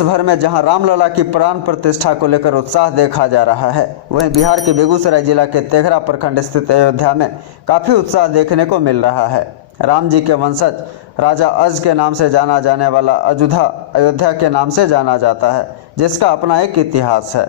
देश भर में जहां रामलला की प्राण प्रतिष्ठा को लेकर उत्साह देखा जा रहा है, वहीं बिहार के बेगूसराय जिला के तेघरा प्रखंड स्थित अयोध्या में काफ़ी उत्साह देखने को मिल रहा है। राम जी के वंशज राजा अज के नाम से जाना जाने वाला अयोध्या अयोध्या के नाम से जाना जाता है, जिसका अपना एक इतिहास है।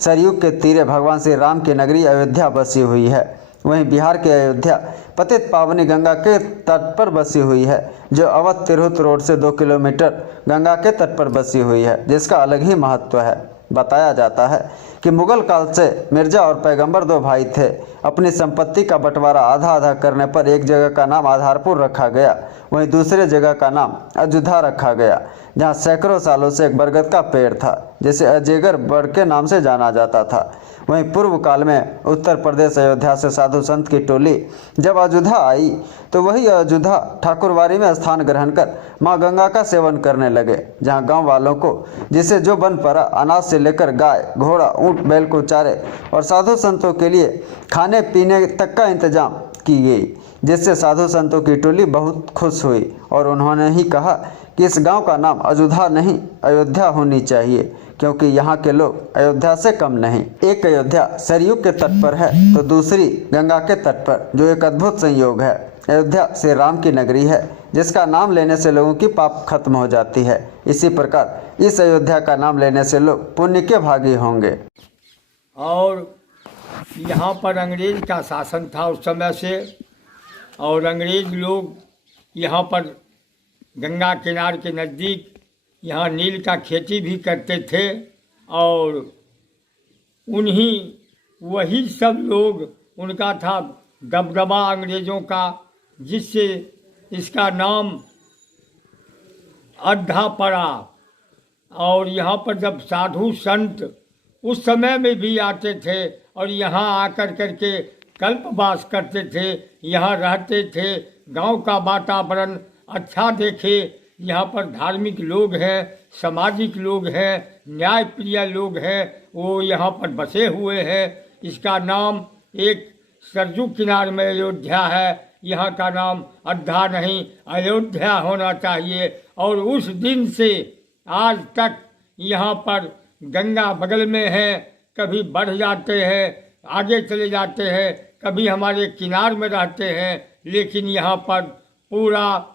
सरयू के तीरे भगवान श्री राम की नगरी अयोध्या बसी हुई है। वहीं बिहार के अयोध्या पतित पावनी गंगा के तट पर बसी हुई है, जो अवध तिरहुत रोड से 2 किलोमीटर गंगा के तट पर बसी हुई है, जिसका अलग ही महत्व है। बताया जाता है कि मुगल काल से मिर्जा और पैगंबर 2 भाई थे। अपनी संपत्ति का बंटवारा आधा आधा करने पर एक जगह का नाम आधारपुर रखा गया, वहीं दूसरे जगह का नाम अयोध्या रखा गया, जहां सैकड़ों सालों से एक बरगद का पेड़ था, जिसे अजयगर बड़ के नाम से जाना जाता था। वहीं पूर्व काल में उत्तर प्रदेश अयोध्या से साधु संत की टोली जब अयोध्या आई तो वही अयोध्या ठाकुरवाड़ी में स्थान ग्रहण कर मां गंगा का सेवन करने लगे, जहां गांव वालों को जिसे जो बन पड़ा अनाज से लेकर गाय घोड़ा ऊंट बैल को चारे और साधु संतों के लिए खाने पीने तक का इंतजाम की गई, जिससे साधु संतों की टोली बहुत खुश हुई और उन्होंने ही कहा कि इस गांव का नाम अयोध्या नहीं अयोध्या होनी चाहिए, क्योंकि यहाँ के लोग अयोध्या से कम नहीं। एक अयोध्या सरयू के तट पर है तो दूसरी गंगा के तट पर, जो एक अद्भुत संयोग है। अयोध्या श्री राम की नगरी है, जिसका नाम लेने से लोगों की पाप खत्म हो जाती है। इसी प्रकार इस अयोध्या का नाम लेने से लोग पुण्य के भागी होंगे। और यहाँ पर अंग्रेज का शासन था उस समय से, और अंग्रेज लोग यहाँ पर गंगा किनारे के नज़दीक यहाँ नील का खेती भी करते थे, और वही सब लोग उनका था दबदबा अंग्रेज़ों का, जिससे इसका नाम अयोध्या पड़ा। और यहाँ पर जब साधु संत उस समय में भी आते थे और यहाँ आकर करके कल्पवास करते थे, यहाँ रहते थे, गांव का वातावरण अच्छा देखे। यहाँ पर धार्मिक लोग हैं, सामाजिक लोग हैं, न्याय प्रिय लोग हैं, वो यहाँ पर बसे हुए हैं। इसका नाम एक सरयू किनारे में अयोध्या है, यहाँ का नाम अयोध्या नहीं अयोध्या होना चाहिए। और उस दिन से आज तक यहाँ पर गंगा बगल में है, कभी बढ़ जाते हैं आगे चले जाते हैं, कभी हमारे किनारे में रहते हैं, लेकिन यहाँ पर पूरा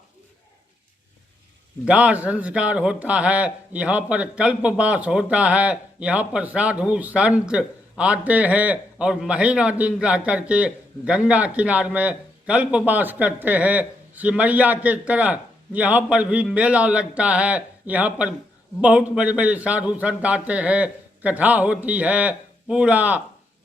दाह संस्कार होता है, यहाँ पर कल्पवास होता है, यहाँ पर साधु संत आते हैं और महीना दिन रह करके गंगा किनारे में कल्पवास करते हैं। सिमरिया के तरह यहाँ पर भी मेला लगता है, यहाँ पर बहुत बड़े बड़े साधु संत आते हैं, कथा होती है पूरा,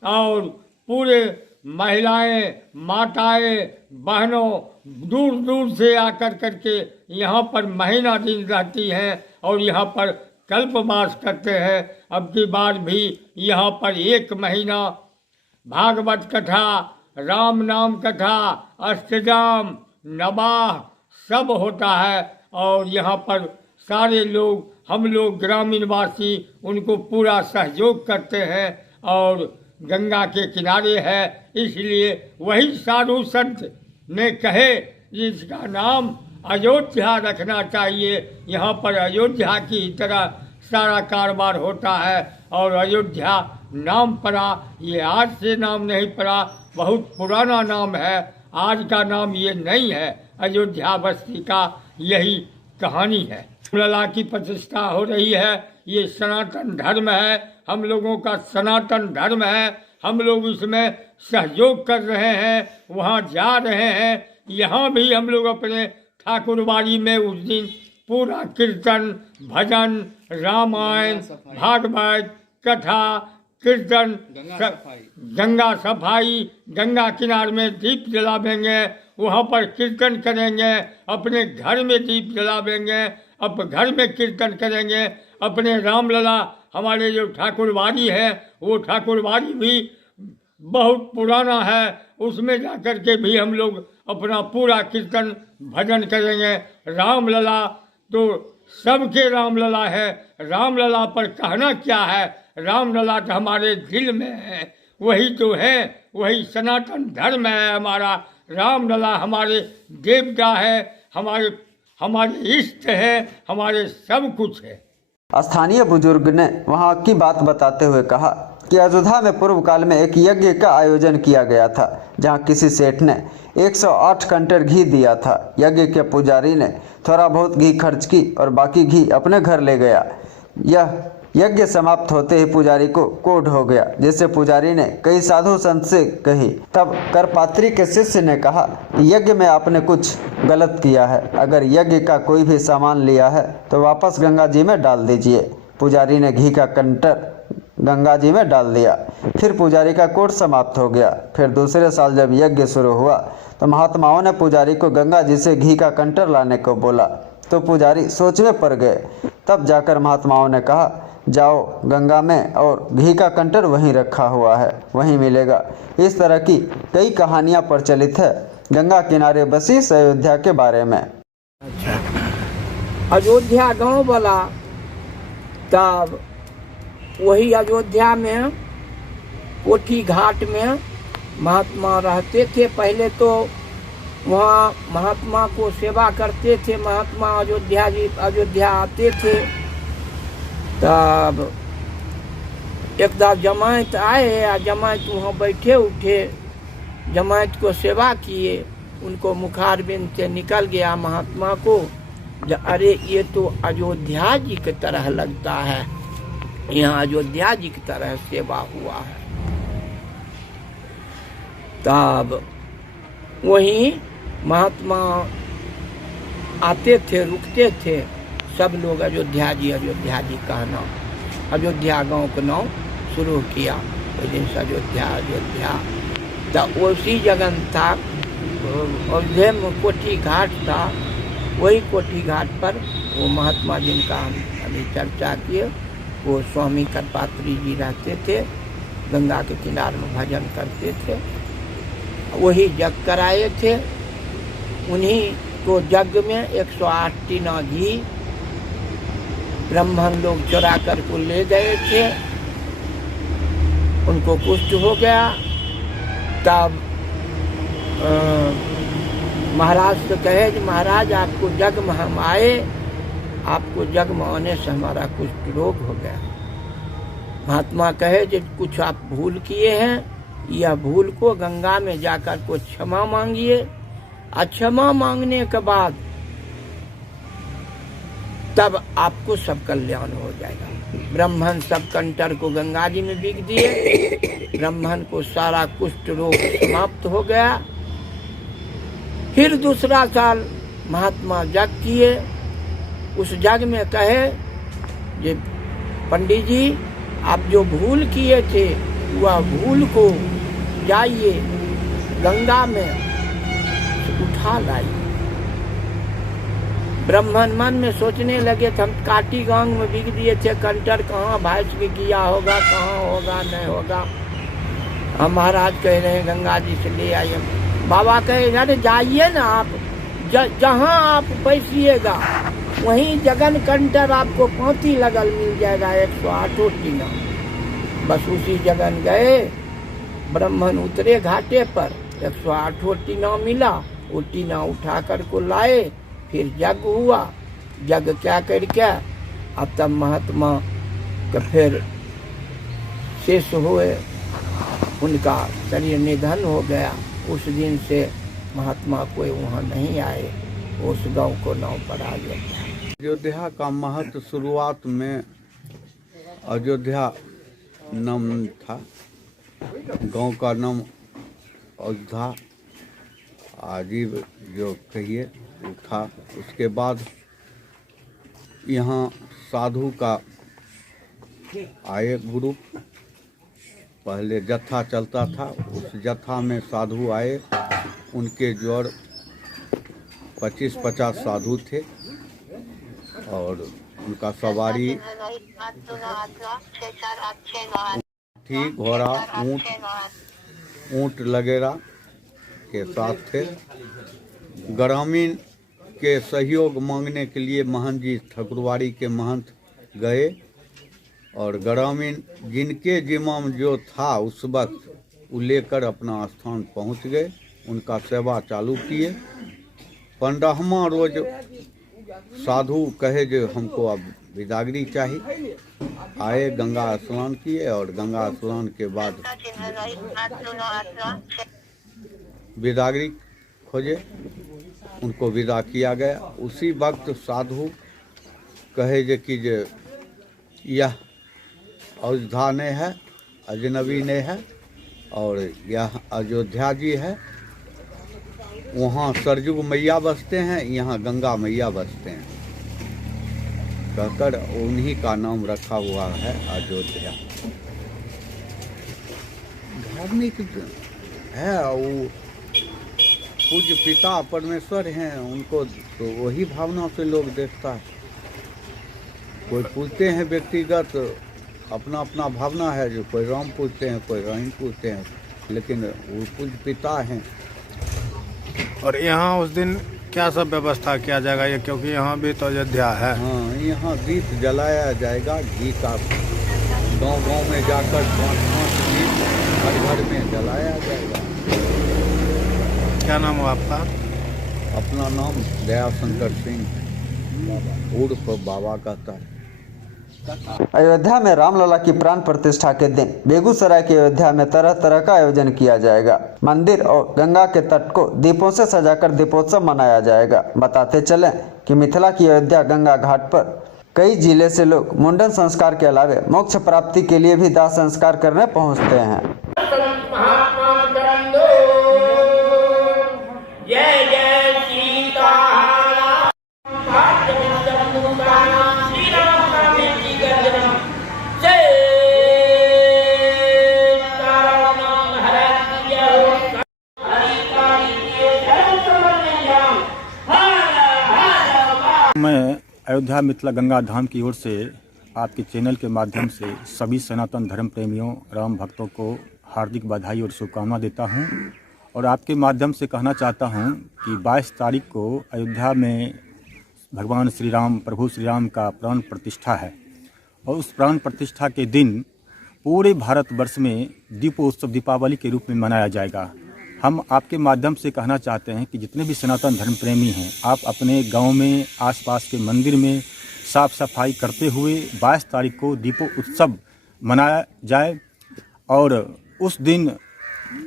और पूरे महिलाएं माताएं बहनों दूर दूर से आकर करके यहाँ पर महीना दिन रहती हैं और यहाँ पर कल्पवास करते हैं। अब की बार भी यहाँ पर 1 महीना भागवत कथा, राम नाम कथा, अष्टजाम, नवाह सब होता है, और यहाँ पर सारे लोग हम लोग ग्रामीण वासी उनको पूरा सहयोग करते हैं। और गंगा के किनारे है, इसलिए वही साधु संत ने कहे इसका नाम अयोध्या रखना चाहिए। यहाँ पर अयोध्या की तरह सारा कारोबार होता है, और अयोध्या नाम पड़ा, ये आज से नाम नहीं पड़ा, बहुत पुराना नाम है, आज का नाम ये नहीं है। अयोध्या बस्ती का यही कहानी है। लला की प्रतिष्ठा हो रही है, ये सनातन धर्म है, हम लोगों का सनातन धर्म है, हम लोग इसमें सहयोग कर रहे हैं, वहाँ जा रहे हैं। यहाँ भी हम लोग अपने ठाकुरबाड़ी में उस दिन पूरा कीर्तन भजन रामायण भागवत कथा कीर्तन गंगा सफाई गंगा किनारे में दीप जलावेंगे, वहाँ पर कीर्तन करेंगे, अपने घर में दीप जलावेंगे, अब घर में कीर्तन करेंगे। अपने रामलला हमारे जो ठाकुरबाड़ी है वो ठाकुरबाड़ी भी बहुत पुराना है, उसमें जा कर के भी हम लोग अपना पूरा कीर्तन भजन करेंगे। रामलला तो सबके रामलला है, रामलला पर कहना क्या है, रामलला तो हमारे दिल में है, वही तो है, वही सनातन धर्म है हमारा। रामलला हमारे देवता है, हमारे इष्ट है, हमारे सब कुछ है। स्थानीय बुजुर्ग ने वहां की बात बताते हुए कहा कि अयोध्या में पूर्व काल में एक यज्ञ का आयोजन किया गया था, जहां किसी सेठ ने 108 कंटर घी दिया था। यज्ञ के पुजारी ने थोड़ा बहुत घी खर्च की और बाकी घी अपने घर ले गया। यह यज्ञ समाप्त होते ही पुजारी को कोढ़ हो गया, जिससे पुजारी ने कई साधु संत से कही। तब करपात्री के शिष्य ने कहा कि यज्ञ में आपने कुछ गलत किया है, अगर यज्ञ का कोई भी सामान लिया है तो वापस गंगा जी में डाल दीजिए। पुजारी ने घी का कंटर गंगा जी में डाल दिया। फिर पुजारी का कोढ़ समाप्त हो गया। फिर दूसरे साल जब यज्ञ शुरू हुआ तो महात्माओं ने पुजारी को गंगा जी से घी का कंटर लाने को बोला, तो पुजारी सोच में पड़ गए। तब जाकर महात्माओं ने कहा, जाओ गंगा में और घी का कंटर वहीं रखा हुआ है, वहीं मिलेगा। इस तरह की कई कहानियां प्रचलित है गंगा किनारे बसी इस अयोध्या के बारे में। अयोध्या गांव वाला, तब वही अयोध्या में कोठी घाट में महात्मा रहते थे। पहले तो वहाँ महात्मा को सेवा करते थे। महात्मा अयोध्या आते थे। तब एक बार जमात आए और जमात वहाँ बैठे उठे, जमात को सेवा किए। उनको मुखारबिंद से निकल गया महात्मा को, अरे ये तो अयोध्या जी की तरह लगता है, यहाँ अयोध्या जी की तरह सेवा हुआ है। तब वहीं महात्मा आते थे, रुकते थे, सब लोग अयोध्या जी कहना, अयोध्या गांव का नाम शुरू किया। उस दिन से अयोध्या। तो उसी जगह था, अयोध्या में कोठी घाट था। वही कोठी घाट पर वो महात्मा जिनका हम अभी चर्चा किए, वो स्वामी करपात्री जी रहते थे। गंगा के किनारे में भजन करते थे। वही जग कराए थे। उन्हीं को जग में 108 टीना घी ब्राह्मण लोग चुरा कर को ले गए थे। उनको कुष्ठ हो गया। तब महाराज से कहे कि महाराज आपको जग में हम आए, आपको जग में आने से हमारा कुष्ठ रोग हो गया। महात्मा कहे कि कुछ आप भूल किए हैं, यह भूल को गंगा में जाकर को क्षमा मांगिए। और क्षमा मांगने के बाद तब आपको सब कल्याण हो जाएगा। ब्राह्मण सब कंटर को गंगा जी में बिक दिए। ब्राह्मण को सारा कुष्ठ रोग समाप्त हो गया। फिर दूसरा साल महात्मा जग किए। उस जग में कहे ये पंडित जी, आप जो भूल किए थे वह भूल को जाइए गंगा में उठा लाइए। ब्राह्मण मन में सोचने लगे थे, हम काटी गांव में बिक दिए थे कंटर, कहाँ भैंस के किया होगा, कहाँ होगा नहीं होगा। हम महाराज कह रहे हैं गंगा जी से ले आइए। बाबा कहे अरे जाइए ना आप, जहाँ आप बैठिएगा वहीं जगन कंटर आपको पांती लगल मिल जाएगा, 108 टीना। बस उसी जगन गए, ब्राह्मण उतरे घाटे पर, 108 टीना मिला। वो टीना उठा कर को लाए। फिर जग हुआ। जग क्या करके अब तब महात्मा का फिर शेष हुए, उनका शरीर निधन हो गया। उस दिन से महात्मा कोई वहाँ नहीं आए। उस गांव को नाम पर आ गया। अयोध्या का महत्व शुरुआत में अयोध्या नाम था, गांव का नाम अयोध्या आजीव जो कहिए वो था। उसके बाद यहाँ साधु का आए ग्रुप, पहले जत्था चलता था, उस जत्था में साधु आए। उनके जोड़ 25-50 साधु थे और उनका सवारी थी, घोड़ा, ऊंट वगैरह के साथ थे। ग्रामीण के सहयोग मांगने के लिए महंत जी ठकुरवाड़ी के महंत गए और ग्रामीण जिनके जिम्मा में जो था उस वक्त वो लेकर अपना स्थान पहुंच गए। उनका सेवा चालू किए। 15वां रोज साधु कहे जो हमको अब बिदागरी चाहिए। आए, गंगा स्नान किए और गंगा स्नान के बाद बिदागरी खोजे, उनको विदा किया गया। उसी वक्त साधु कहे जे कि जे यह अयोध्या ने है, अजनबी ने है, और यह अयोध्या जी है। वहाँ सरजू मैया बसते हैं, यहाँ गंगा मैया बसते हैं, कहकर उन्हीं का नाम रखा हुआ है अयोध्या। धार्मिक है, वो पूज्य पिता परमेश्वर हैं, उनको तो वही भावना से लोग देखता है। कोई पूजते हैं व्यक्तिगत, अपना अपना भावना है, जो कोई राम पूजते हैं, कोई रहीम पूजते हैं, लेकिन वो पूज्य पिता हैं। और यहाँ उस दिन क्या सब व्यवस्था किया जाएगा, ये क्योंकि यहाँ भी तो अयोध्या है। हाँ, यहाँ दीप जलाया जाएगा, घी का गांव गांव में जाकर 5-5 दीप घर घर में जलाया जाएगा। क्या नाम हो आपका? अपना नाम दयाशंकर सिंह उर्फ बाबा कहता है। अयोध्या में रामलला की प्राण प्रतिष्ठा के दिन बेगूसराय के अयोध्या में तरह तरह का आयोजन किया जाएगा। मंदिर और गंगा के तट को दीपों से सजाकर दीपोत्सव मनाया जाएगा। बताते चलें कि मिथिला की अयोध्या गंगा घाट पर कई जिले से लोग मुंडन संस्कार के अलावे मोक्ष प्राप्ति के लिए भी दाह संस्कार करने पहुँचते हैं। मैं अयोध्या मिथिला गंगा धाम की ओर से आपके चैनल के माध्यम से सभी सनातन धर्म प्रेमियों, राम भक्तों को हार्दिक बधाई और शुभकामना देता हूं। और आपके माध्यम से कहना चाहता हूं कि 22 तारीख को अयोध्या में भगवान श्री राम, प्रभु श्री राम का प्राण प्रतिष्ठा है। और उस प्राण प्रतिष्ठा के दिन पूरे भारतवर्ष में दीपोत्सव दीपावली के रूप में मनाया जाएगा। हम आपके माध्यम से कहना चाहते हैं कि जितने भी सनातन धर्म प्रेमी हैं, आप अपने गांव में, आसपास के मंदिर में साफ सफाई करते हुए 22 तारीख को दीपो उत्सव मनाया जाए। और उस दिन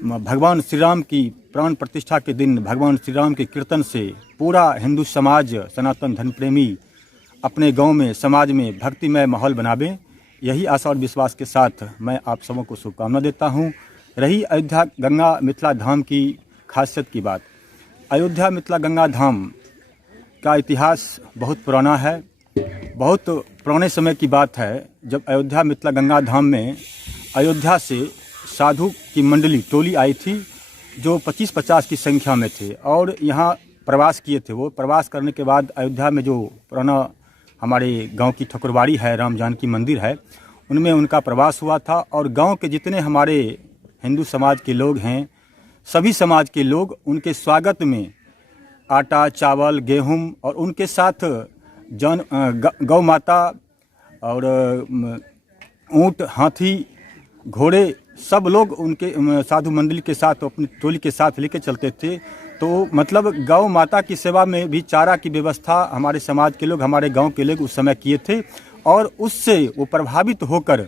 भगवान श्री राम की प्राण प्रतिष्ठा के दिन भगवान श्री राम के कीर्तन से पूरा हिंदू समाज, सनातन धर्म प्रेमी अपने गांव में, समाज में भक्तिमय माहौल बनावे। यही आशा और विश्वास के साथ मैं आप सबों को शुभकामना देता हूं। रही अयोध्या गंगा मिथिला धाम की खासियत की बात, अयोध्या मिथिला गंगा धाम का इतिहास बहुत पुराना है। बहुत पुराने समय की बात है जब अयोध्या मिथिला गंगा धाम में अयोध्या से साधु की मंडली टोली आई थी, जो 25-50 की संख्या में थे और यहाँ प्रवास किए थे। वो प्रवास करने के बाद अयोध्या में जो पुराना हमारे गांव की ठकुरबाड़ी है, राम जानकी मंदिर है, उनमें उनका प्रवास हुआ था। और गांव के जितने हमारे हिंदू समाज के लोग हैं, सभी समाज के लोग उनके स्वागत में आटा, चावल, गेहूं और उनके साथ गौ माता और ऊंट, हाथी, घोड़े, सब लोग उनके साधु मंडली के साथ, अपनी टोली के साथ लेके चलते थे। तो मतलब गौ माता की सेवा में भी चारा की व्यवस्था हमारे समाज के लोग, हमारे गांव के लोग उस समय किए थे। और उससे वो प्रभावित होकर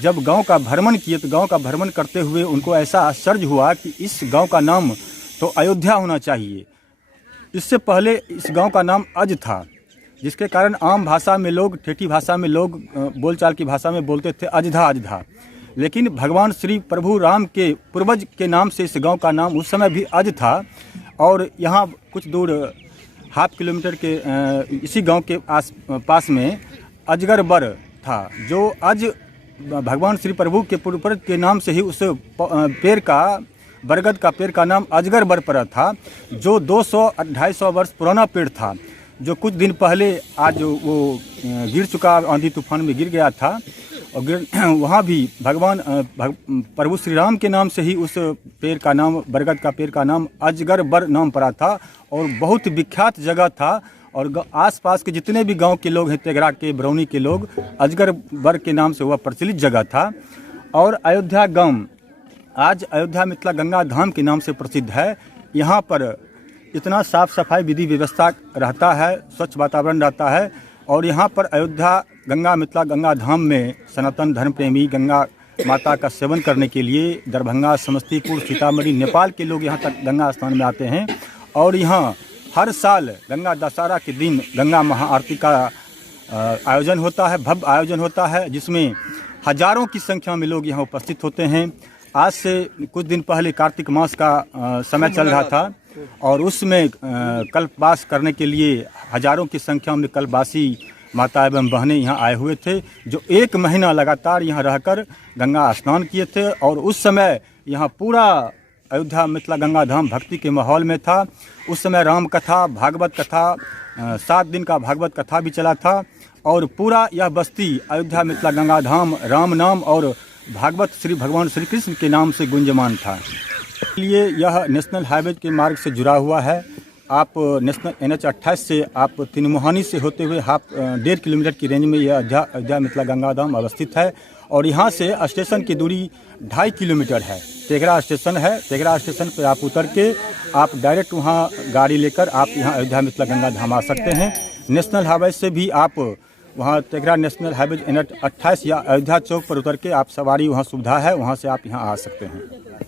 जब गांव का भ्रमण किए, तो गांव का भ्रमण करते हुए उनको ऐसा आश्चर्य हुआ कि इस गांव का नाम तो अयोध्या होना चाहिए। इससे पहले इस गांव का नाम अज था, जिसके कारण आम भाषा में लोग, ठेठी भाषा में लोग, बोलचाल की भाषा में बोलते थे अजधा अजधा। लेकिन भगवान श्री प्रभु राम के पूर्वज के नाम से इस गांव का नाम उस समय भी अज था। और यहाँ कुछ दूर 1/2 किलोमीटर के इसी गांव के पास में अजगरबर था, जो अज भगवान श्री प्रभु के पूर्वज के नाम से ही उस पेड़ का, बरगद का पेड़ का नाम अजगरबर पड़ा था, जो 200-250 वर्ष पुराना पेड़ था, जो कुछ दिन पहले आज वो गिर चुका, आंधी तूफान में गिर गया था। और वहाँ भी भगवान प्रभु श्री राम के नाम से ही उस पेड़ का नाम, बरगद का पेड़ का नाम अजगरबर नाम पड़ा था और बहुत विख्यात जगह था। और आसपास के जितने भी गांव के लोग हैं, तेघरा के, बरौनी के लोग, अजगरबर के नाम से हुआ प्रचलित जगह था। और अयोध्या गांव आज अयोध्या मिथिला गंगा धाम के नाम से प्रसिद्ध है। यहाँ पर इतना साफ सफाई विधि व्यवस्था रहता है, स्वच्छ वातावरण रहता है। और यहाँ पर अयोध्या गंगा मिथिला गंगा धाम में सनातन धर्म प्रेमी गंगा माता का सेवन करने के लिए दरभंगा, समस्तीपुर, सीतामढ़ी, नेपाल के लोग यहाँ तक गंगा स्नान में आते हैं। और यहाँ हर साल गंगा दशहरा के दिन गंगा महाआरती का आयोजन होता है, भव्य आयोजन होता है, जिसमें हजारों की संख्या में लोग यहाँ उपस्थित होते हैं। आज से कुछ दिन पहले कार्तिक मास का समय चल रहा था और उसमें कल्पवास करने के लिए हजारों की संख्या में कल्पवासी माता एवं बहनें यहाँ आए हुए थे, जो 1 महीना लगातार यहाँ रहकर गंगा स्नान किए थे। और उस समय यहाँ पूरा अयोध्या मिथिला गंगा धाम भक्ति के माहौल में था। उस समय राम कथा, भागवत कथा, 7 दिन का भागवत कथा भी चला था और पूरा यह बस्ती अयोध्या मिथिला गंगा धाम राम नाम और भागवत श्री भगवान श्री कृष्ण के नाम से गुंजमान था। इसलिए यह नेशनल हाईवे के मार्ग से जुड़ा हुआ है। आप नेशनल NH 28 से आप तिनमुहानी से होते हुए 1.5 किलोमीटर की रेंज में यह अयोध्या मिथिला गंगा धाम अवस्थित है। और यहाँ से स्टेशन की दूरी 2.5 किलोमीटर है। तेघरा स्टेशन है, तेघरा स्टेशन पर आप उतर के आप डायरेक्ट वहाँ गाड़ी लेकर आप यहाँ अयोध्या मिथिला गंगा धाम आ सकते हैं। नेशनल हाईवे से भी आप वहाँ तेघरा नेशनल हाईवे NH 28 या अयोध्या चौक पर उतर के आप सवारी वहाँ सुविधा है, वहाँ से आप यहाँ आ सकते हैं।